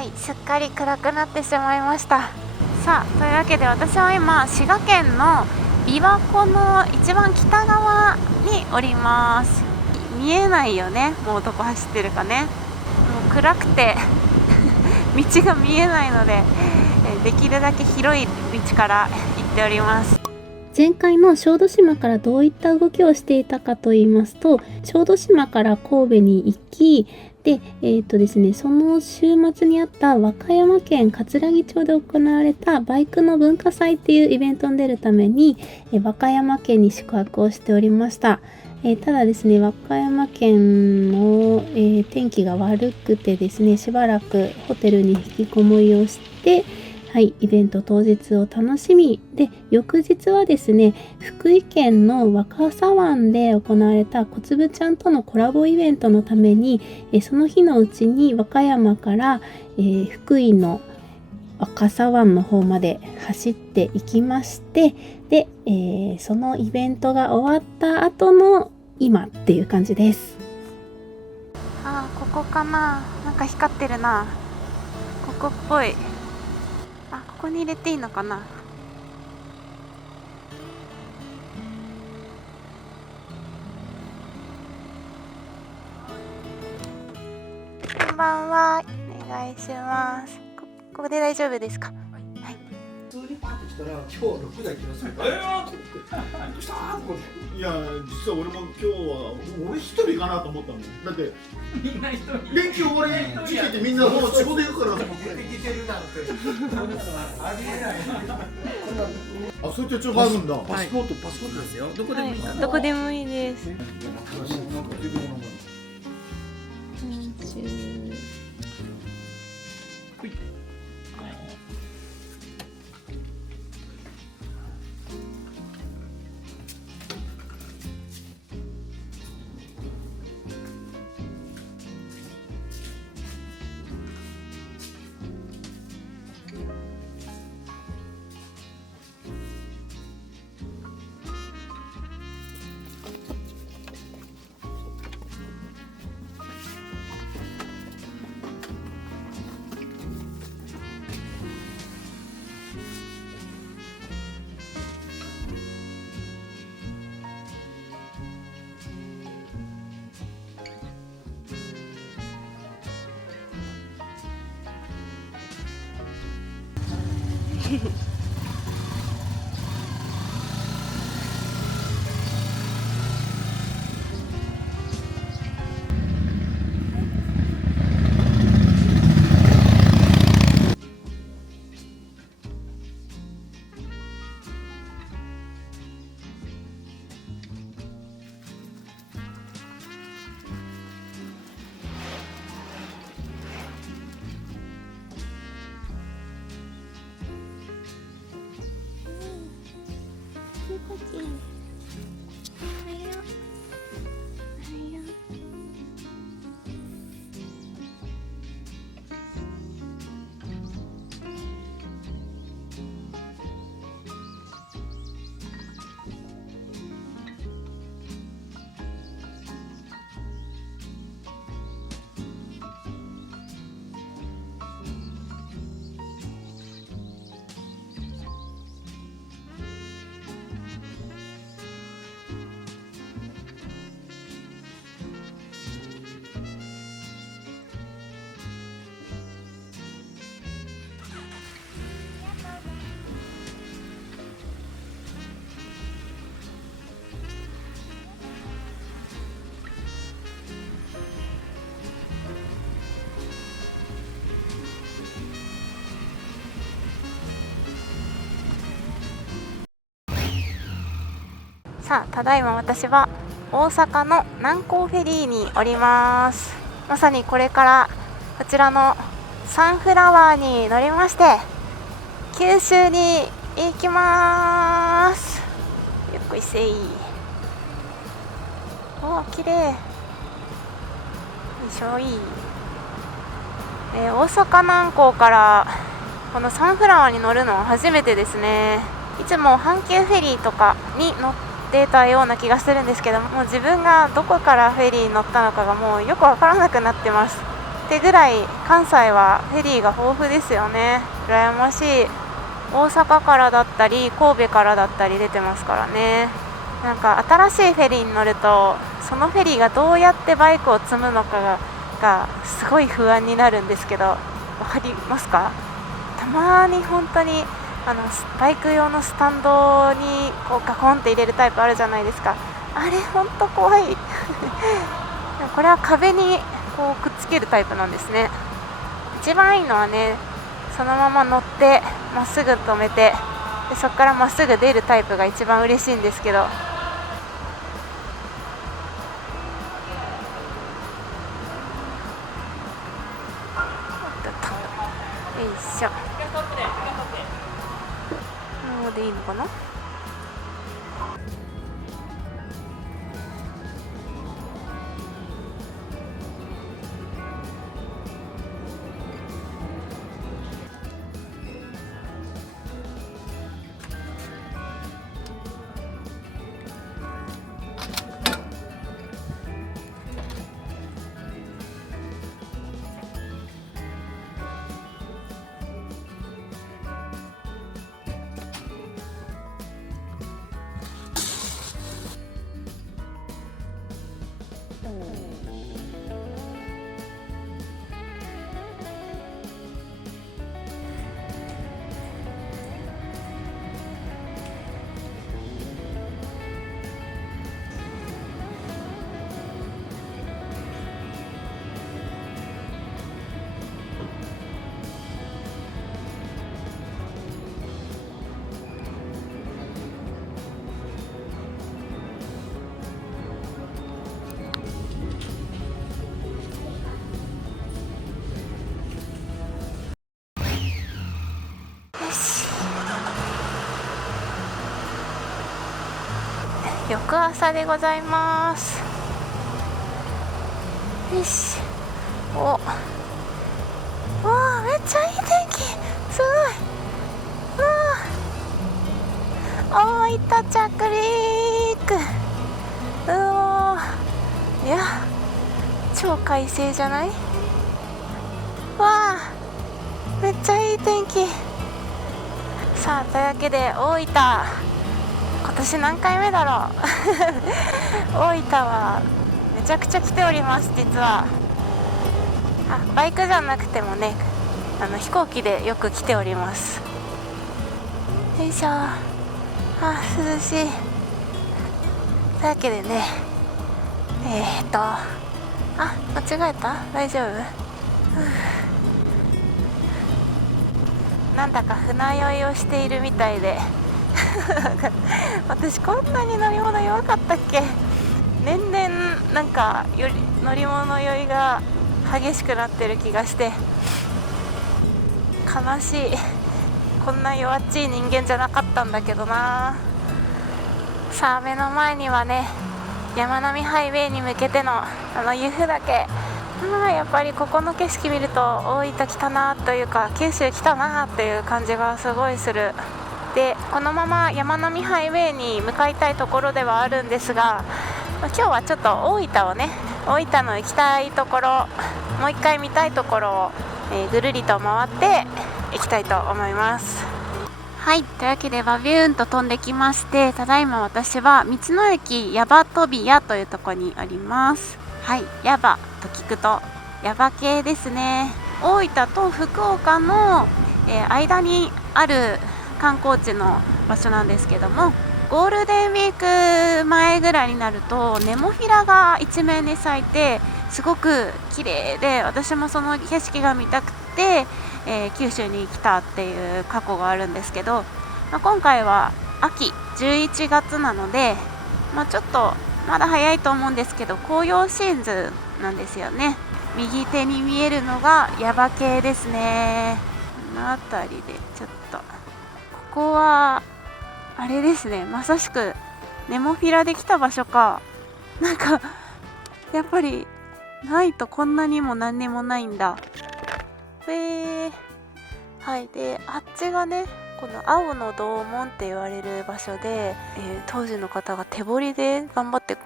はい、すっかり暗くなってしまいました。さあ、というわけで私は今滋賀県の琵琶湖の一番北側におります。見えないよね、もうどこ走ってるかね。もう暗くて道が見えないので、できるだけ広い道から行っております。前回の小豆島からどういった動きをしていたかと言いますと、小豆島から神戸に行き、で、ですね、その週末にあった和歌山県かつらぎ町で行われたバイクの文化祭っていうイベントに出るために、和歌山県に宿泊をしておりました。ただですね、和歌山県の、天気が悪くてですね、しばらくホテルに引きこもりをして、はい、イベント当日を楽しみで、翌日はですね、福井県の若狭湾で行われた小粒ちゃんとのコラボイベントのために、その日のうちに和歌山から、福井の若狭湾の方まで走っていきまして、で、そのイベントが終わった後の今っていう感じです。ここかな、なんか光ってるな、ここっぽい。ここに入れていいのかな。こんばんは、お願いします。ここで大丈夫ですか。はい。普通にパッと来たら今日6台来ますよ。どうしたーって。いや実は俺も今日は俺一人かなと思ったもん。だってみんな一人。連休終わり時期ってみんなもう仕事行くからと思って。出てきてるなんて。ありえない。あ、そういった情報あるんだ。パスポートですよ。どこでもいいかな。どこでもいいです。さあ、ただいま私は大阪の南港フェリーにおります。まさにこれからこちらのサンフラワーに乗りまして九州に行きます。よっこいせい。お、綺麗。よいしょい。大阪南港からこのサンフラワーに乗るのは初めてですね。いつも阪急フェリーとかに乗ってたような気がするんですけども、自分がどこからフェリーに乗ったのかがもうよくわからなくなってます。ってぐらい関西はフェリーが豊富ですよね。羨ましい。大阪からだったり神戸からだったり出てますからね。なんか新しいフェリーに乗るとそのフェリーがどうやってバイクを積むのかがすごい不安になるんですけど、わかりますか？たまに本当にバイク用のスタンドにこうガコンって入れるタイプあるじゃないですか。あれ本当怖い。でもこれは壁にこうくっつけるタイプなんですね。一番いいのはね、そのまま乗ってまっすぐ止めて、でそこからまっすぐ出るタイプが一番嬉しいんですけど、よいしょ。もうでいいのかな。翌朝でございます。よし。おー、めっちゃいい天気。すごい。大分着陸。いや、超快晴じゃない？わあ、めっちゃいい天気。さあ、というわけで大分、今年何回目だろう。大分はめちゃくちゃ来ております。実はバイクじゃなくてもね、飛行機でよく来ております。よいしょ。涼しい。というわけでね、間違えた？大丈夫？なんだか船酔いをしているみたいで私こんなに乗り物弱かったっけ？年々なんか乗り物酔いが激しくなってる気がして悲しい。こんな弱っちい人間じゃなかったんだけどな。さあ、目の前にはね、山並ハイウェイに向けての由布岳。やっぱりここの景色見ると大分来たなというか、九州来たなという感じがすごいする。で、このまま山並ハイウェイに向かいたいところではあるんですが、今日はちょっと大分をね、大分の行きたいところ、もう一回見たいところを、ぐるりと回っていきたいと思います。はい、というわけでバビューンと飛んできまして、ただいま私は道の駅耶馬飛屋というところにあります。はい、耶馬と聞くと耶馬系ですね。大分と福岡の、間にある観光地の場所なんですけども、ゴールデンウィーク前ぐらいになるとネモフィラが一面に咲いてすごく綺麗で、私もその景色が見たくて、九州に来たっていう過去があるんですけど、今回は秋11月なので、ちょっとまだ早いと思うんですけど、紅葉シーズンなんですよね。右手に見えるのが耶馬渓ですね。この辺りでちょっと、ここはあれですね、まさしくネモフィラで来た場所か。なんかやっぱりないとこんなにも何にもないんだ。はい、であっちがね、この青の洞門って言われる場所で、当時の方が手彫りで頑張って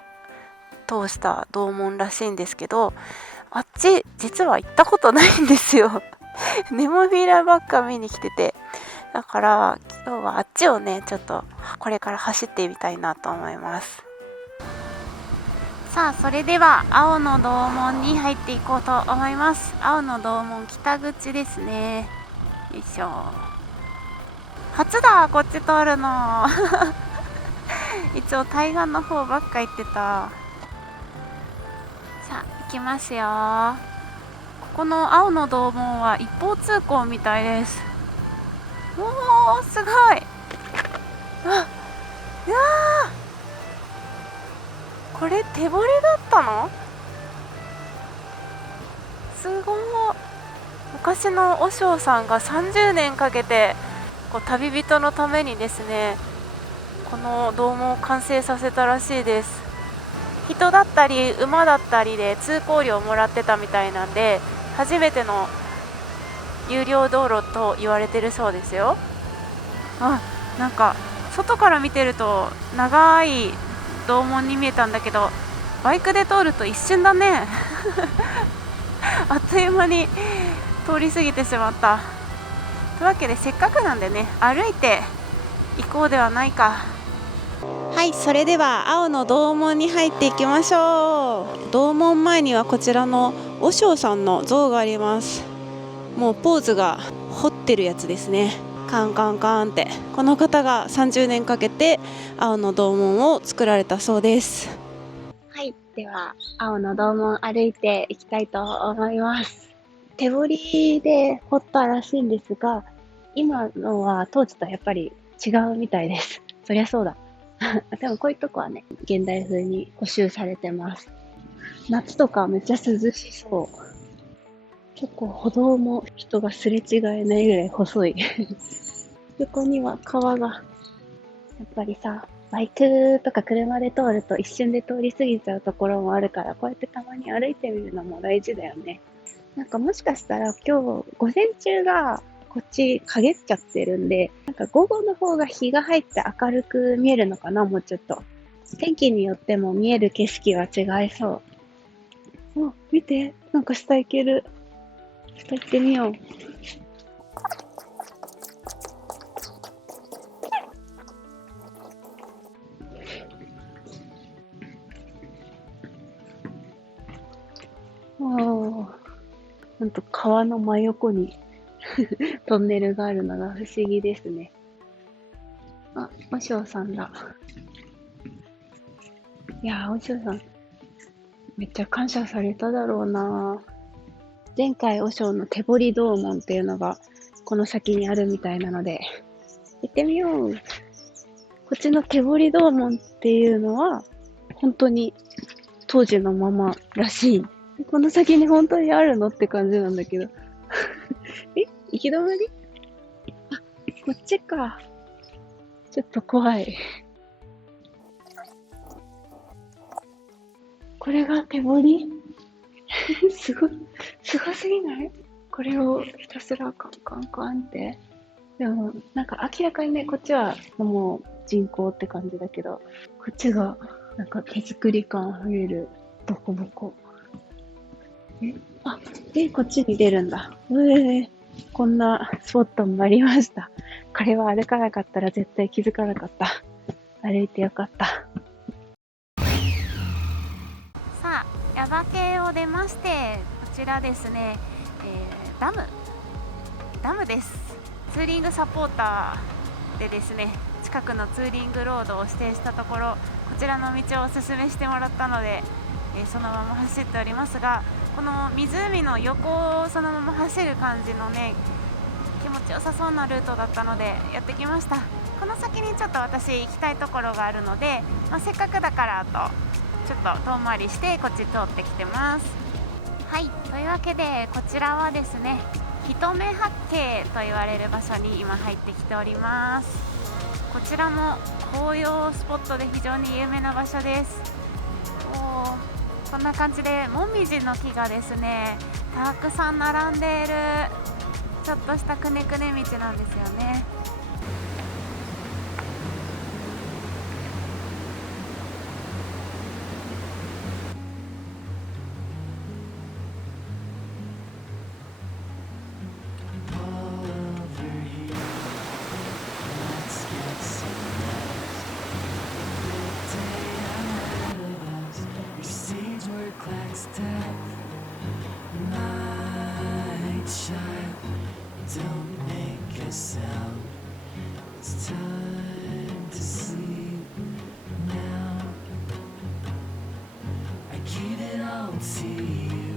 通した洞門らしいんですけど、あっち実は行ったことないんですよネモフィラばっか見に来てて、だから今日はあっちをねちょっとこれから走ってみたいなと思います。さあそれでは青の洞門に入っていこうと思います。青の洞門北口ですね。よいしょ。初だこっち通るのいつも対岸の方ばっか行ってた。さあ行きますよ。ここの青の洞門は一方通行みたいです。おーすごい。うわこれ手掘りだったの？すごい。昔の和尚さんが30年かけてこう旅人のためにですねこの洞門を完成させたらしいです。人だったり馬だったりで通行料をもらってたみたいなんで、初めての有料道路と言われてるそうですよ。なんか外から見てると長い洞門に見えたんだけど、バイクで通ると一瞬だねあっという間に通り過ぎてしまった。というわけでせっかくなんでね歩いて行こうではないか。はい、それでは青の洞門に入っていきましょう。洞門前にはこちらの和尚さんの像があります。もうポーズが彫ってるやつですね。カンカンカンって、この方が30年かけて青の洞門を作られたそうです。はい、では青の洞門歩いていきたいと思います。手彫りで彫ったらしいんですが、今のは当時とやっぱり違うみたいです。そりゃそうだでもこういうとこはね現代風に補修されてます。夏とかめっちゃ涼しそう。結構歩道も人がすれ違えないぐらい細い横には川が、やっぱりさバイクとか車で通ると一瞬で通り過ぎちゃうところもあるから、こうやってたまに歩いてみるのも大事だよね。なんかもしかしたら今日午前中がこっち陰っちゃってるんで、なんか午後の方が日が入って明るく見えるのかな。もうちょっと天気によっても見える景色は違いそう。見て、なんか下行ける。下行ってみよう。なんと川の真横にトンネルがあるのが不思議ですね。和尚さんだ。いやー、和尚さんめっちゃ感謝されただろうな。前回和尚の手彫り洞門っていうのがこの先にあるみたいなので行ってみよう。こっちの手彫り洞門っていうのは本当に当時のままらしい。この先に本当にあるのって感じなんだけど行き止まり？こっちか。ちょっと怖い。これが手彫りすごすぎない？これをひたすらカンカンカンって。でもなんか明らかにね、こっちはもう人工って感じだけど、こっちがなんか手作り感あふれるボコボコ。こっちに出るんだ。こんなスポットもありました。これは歩かなかったら絶対気づかなかった。歩いてよかった。さあ、耶馬渓を出まして、こちらですね、ダムです。ツーリングサポーターでですね、近くのツーリングロードを指定したところ、こちらの道をおすすめしてもらったので、そのまま走っておりますが、この湖の横をそのまま走る感じのね、気持ちよさそうなルートだったのでやってきました。この先にちょっと私行きたいところがあるので、せっかくだからとちょっと遠回りしてこっち通ってきてます。はい、というわけでこちらはですね、一目八景と言われる場所に今入ってきております。こちらも紅葉スポットで非常に有名な場所です。こんな感じでもみじの木がですねたくさん並んでいるちょっとしたくねくね道なんですよね。step, my child. Don't make a sound. It's time to sleep now. I give it all to you.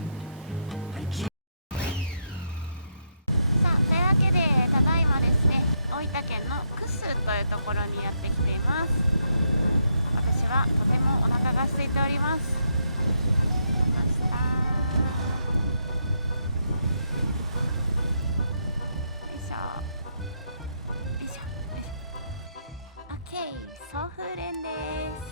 I give さあ、というわけでただいまですね、大分県のクスというところにやってきています。私はとてもお腹が空いております。来ました。よいしょよいしょよいしょ。 OK、 送風連です。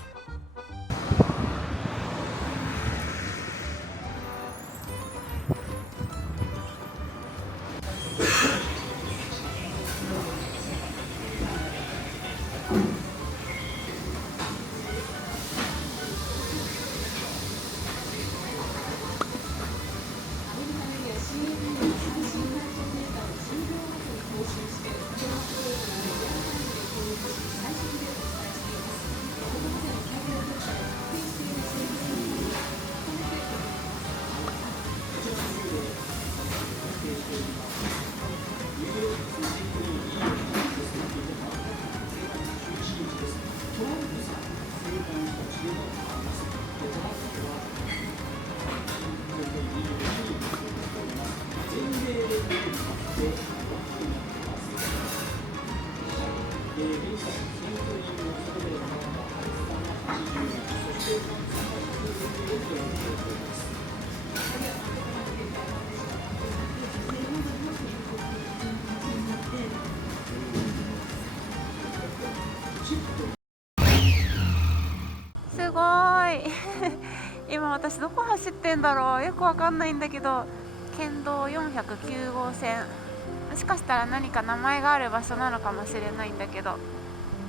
すごーい今私どこ走ってんだろう、よくわかんないんだけど、県道409号線、もしかしたら何か名前がある場所なのかもしれないんだけど、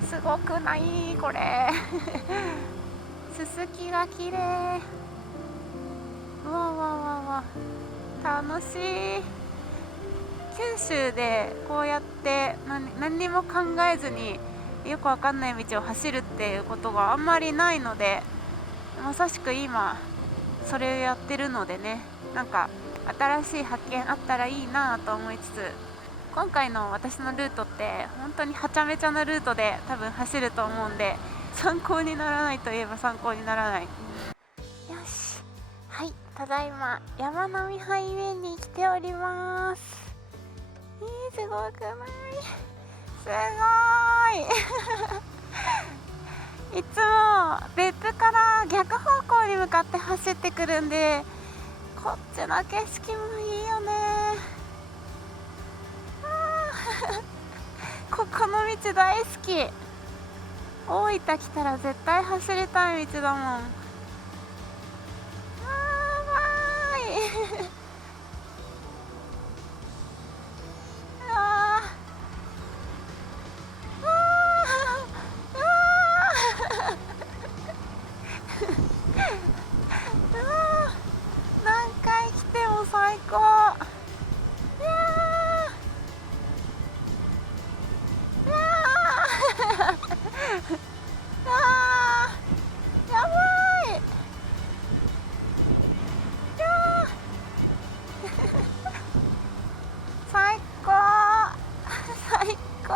すごくないこれすすきが綺麗。うわうわうわうわ、楽しい。九州でこうやって何にも考えずによくわかんない道を走るっていうことがあんまりないので、まさしく今それをやってるのでね、なんか新しい発見あったらいいなと思いつつ、今回の私のルートって本当にはちゃめちゃなルートで多分走ると思うんで、参考にならないといえば参考にならない。よし、はい、ただいま山並ハイウェイに来ております。すごくない？すごーいいつも別府から逆方向に向かって走ってくるんで、こっちの景色もいいよね。ここの道大好き。大分来たら絶対走りたい道だもん。わーい何回来ても最高。やばい最高最高。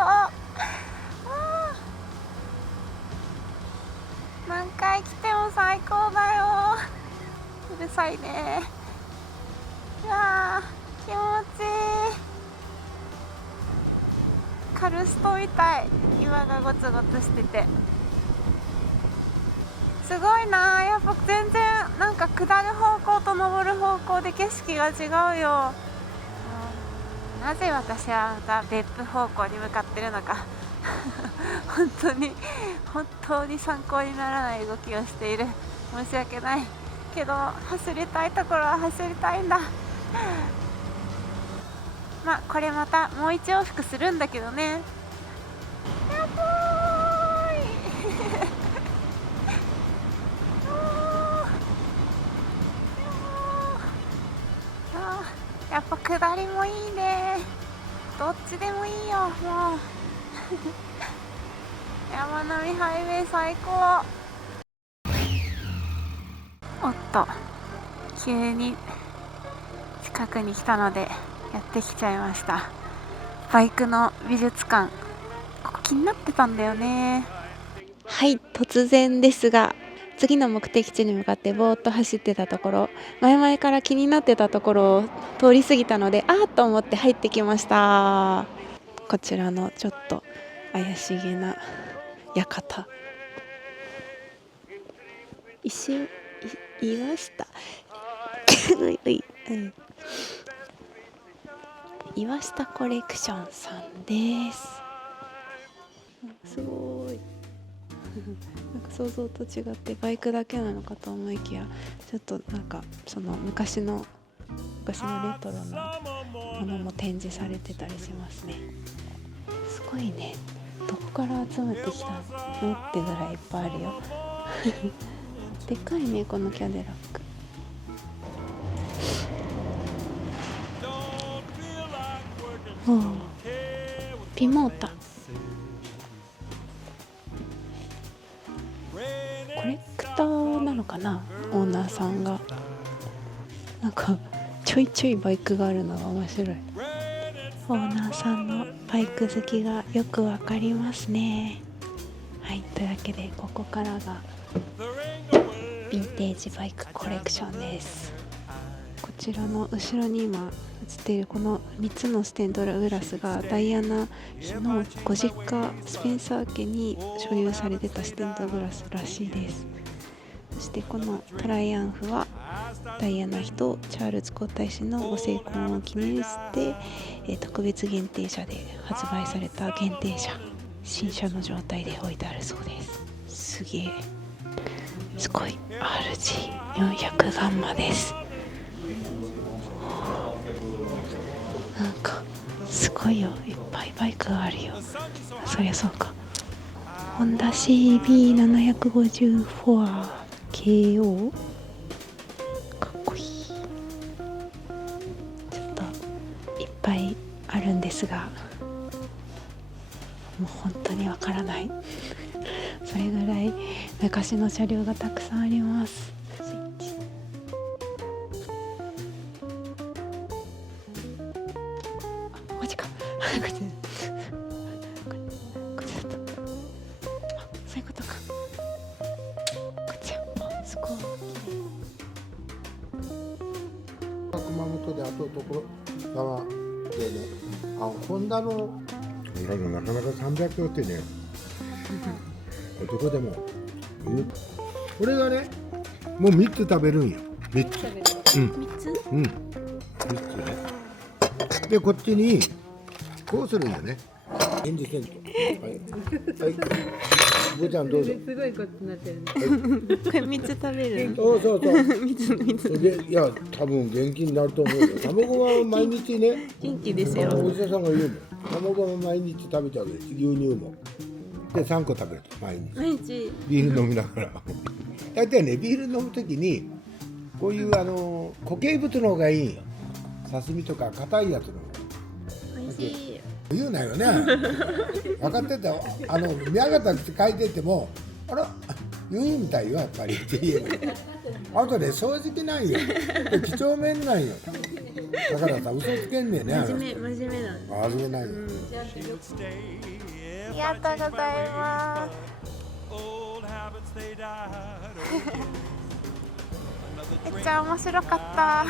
何回来ても最高だよ。うるさいね。いやー気持ちいい。カルストみたい。岩がゴツゴツしててすごいな。やっぱ全然なんか下る方向と登る方向で景色が違うよ。なぜ私はまた別府方向に向かってるのか本当に参考にならない動きをしている。申し訳ないけど走りたいところは走りたいんだ。まあこれまたもう一往復するんだけどね。やばーいやっぱ下りもいいね。どっちでもいいよもう山並ハイウェイ最高。おっと急に近くに来たのでやってきちゃいました。バイクの美術館、ここ気になってたんだよね。はい、突然ですが次の目的地に向かってぼーっと走ってたところ、前々から気になってたところを通り過ぎたので、あーと思って入ってきました。こちらのちょっと怪しげな館、石岩下岩下コレクションさんです。すごいなんか想像と違ってバイクだけなのかと思いきや、ちょっとなんかその昔のレトロなものも展示されてたりしますね。すごいね、どこから集めてきたのってぐらいいっぱいあるよでかいね、このキャデラック。おー、ピモータ、コレクターなのかな、オーナーさんが。なんかちょいちょいバイクがあるのが面白い。オーナーさんのバイク好きがよくわかりますね。はい、というわけでここからがヴィンテージバイクコレクションです。こちらの後ろに今映っているこの3つのステンドグラスがダイアナ妃のご実家スペンサー家に所有されてたステンドグラスらしいです。そしてこのトライアンフはダイアナ妃とチャールズ皇太子のご成婚を記念して、特別限定車で発売された限定車、新車の状態で置いてあるそうです。すげえ、すごい RG400 ガンマです。なんかすごいよ、いっぱいバイクがあるよ。そりゃそうか。ホンダ CB754KO、 かっこいい。ちょっといっぱいあるんですが、もう本当にわからないそれぐらい昔の車両がたくさんあります。こっちかこっちだった。そういうことか。こっちや。すごい熊本であとところ側でね、ホンダのなかなか300キロってねどこでもこれがねもう3つ食べるんよ。3つ3つ、3つね。でこっちにこうするんよね。返事せんと。はいぶーちゃんどうぞ。すごいことになってるね。これ3つ食べる。そう3つでいや多分元気になると思うよ。卵は毎日ね。元気ですよ。お医者さんが言うの。卵も毎日食べちゃうで、牛乳もで3個食べると毎日ビール飲みながら大体ねビール飲むときにこういう固形物の方がいいんよ。刺身とか硬いやつの美味しい。言うなよね分かってた。宮方って書いててもあら言うみたいよやっぱりって言えばあとね正直ないよ。几帳面ないよ。だからさ嘘つけんねえね。真面目なの。真面目ないよ。ありがとうございます。めっちゃ面白かった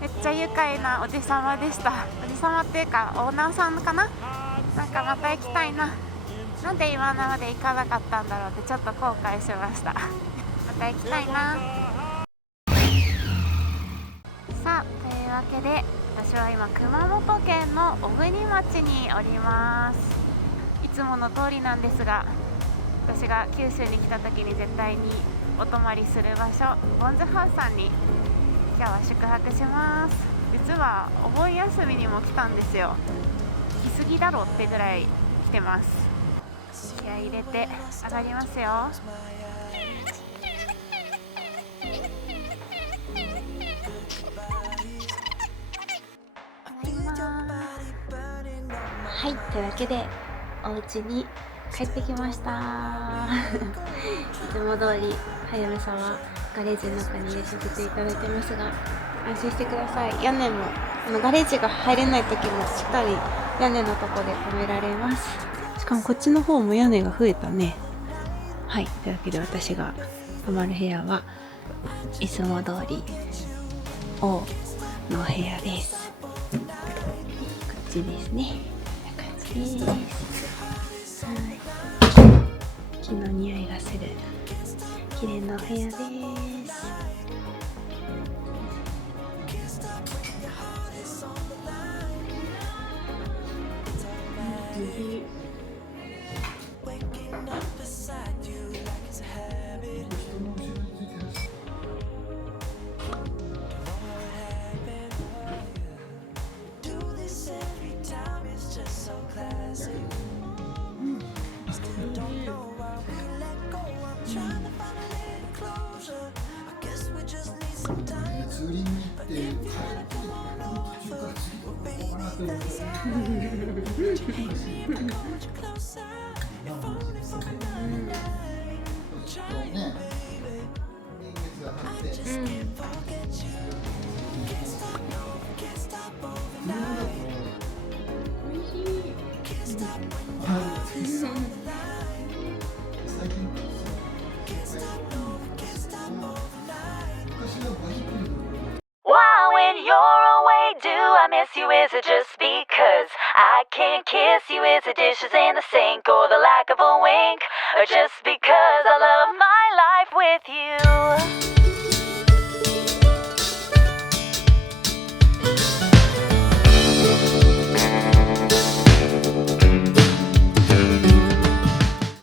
めっちゃ愉快なおじさまでした。おじさまっていうかオーナーさんかな。なんかまた行きたいな。なんで今まで行かなかったんだろうってちょっと後悔しましたまた行きたいな。さあ、というわけで私は今熊本県の小国町におります。いつもの通りなんですが、私が九州に来た時に絶対にお泊まりする場所、ボンズハウスさんに今日は宿泊します。実はお盆休みにも来たんですよ。来すぎだろってぐらい来てます。気合い入れて上がりますよ。はい、というわけでお家に帰ってきましたいつも通りはやめさまガレージの中に入れさせていただいてますが、安心してください。屋根もガレージが入れない時もしっかり屋根のとこで止められます。しかもこっちの方も屋根が増えたね。はい、というわけで私が泊まる部屋はいつも通り O のお部屋です。こっちですね。こんな感じです。はい、木の匂いがする綺麗なお部屋です。ツーリング行って帰って途中から次どこかなと思ってちょっとね年月が経ってWhy, when you're away, do I miss you? Is it just because I can't kiss you? Is the dishes in the sink or the lack of a wink? Or just because I love my life with you?